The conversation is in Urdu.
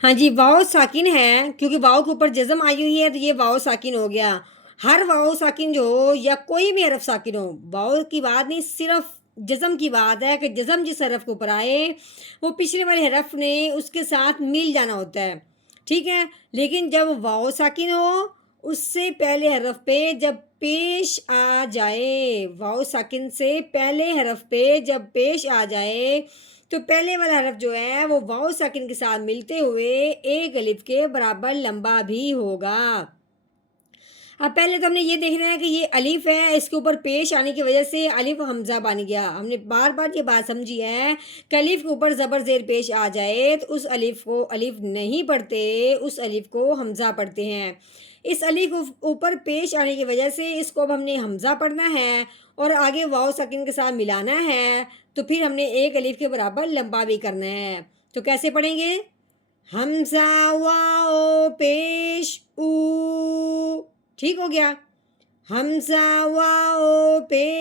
ہاں جی، واؤ ساکن ہے کیونکہ واؤ کے اوپر جزم آئی ہوئی ہے تو یہ واؤ ساکن ہو گیا۔ ہر واؤ ساکن جو ہو یا کوئی بھی حرف ساکن ہو، واؤ کی بات نہیں، صرف جزم کی بات ہے کہ جزم جس حرف کے اوپر آئے وہ پچھلے والے حرف نے اس کے ساتھ مل جانا ہوتا ہے، ٹھیک ہے؟ لیکن جب واؤ ساکن ہو، اس سے پہلے حرف پہ جب پیش آ جائے، واؤ ساکن سے پہلے حرف پہ جب پیش آ جائے تو پہلے والا حرف جو ہے وہ واؤ ساکن کے ساتھ ملتے ہوئے ایک الف کے برابر لمبا بھی ہوگا۔ اب پہلے تو ہم نے یہ دیکھنا ہے کہ یہ الف ہے، اس کے اوپر پیش آنے کی وجہ سے الف حمزہ بن گیا۔ ہم نے بار بار یہ بات سمجھی ہے کہ الف کے اوپر زبر زیر پیش آ جائے تو اس الف کو الف نہیں پڑھتے، اس الف کو حمزہ پڑھتے ہیں۔ اس الف کے اوپر پیش آنے کی وجہ سے اس کو اب ہم نے حمزہ پڑھنا ہے اور آگے واؤ ساکن کے ساتھ ملانا ہے، تو پھر ہم نے ایک الف کے برابر لمبا بھی کرنا ہے۔ تو کیسے پڑھیں گے؟ حمزہ واؤ پیش او، ٹھیک ہو گیا؟ حمزہ واؤ پیش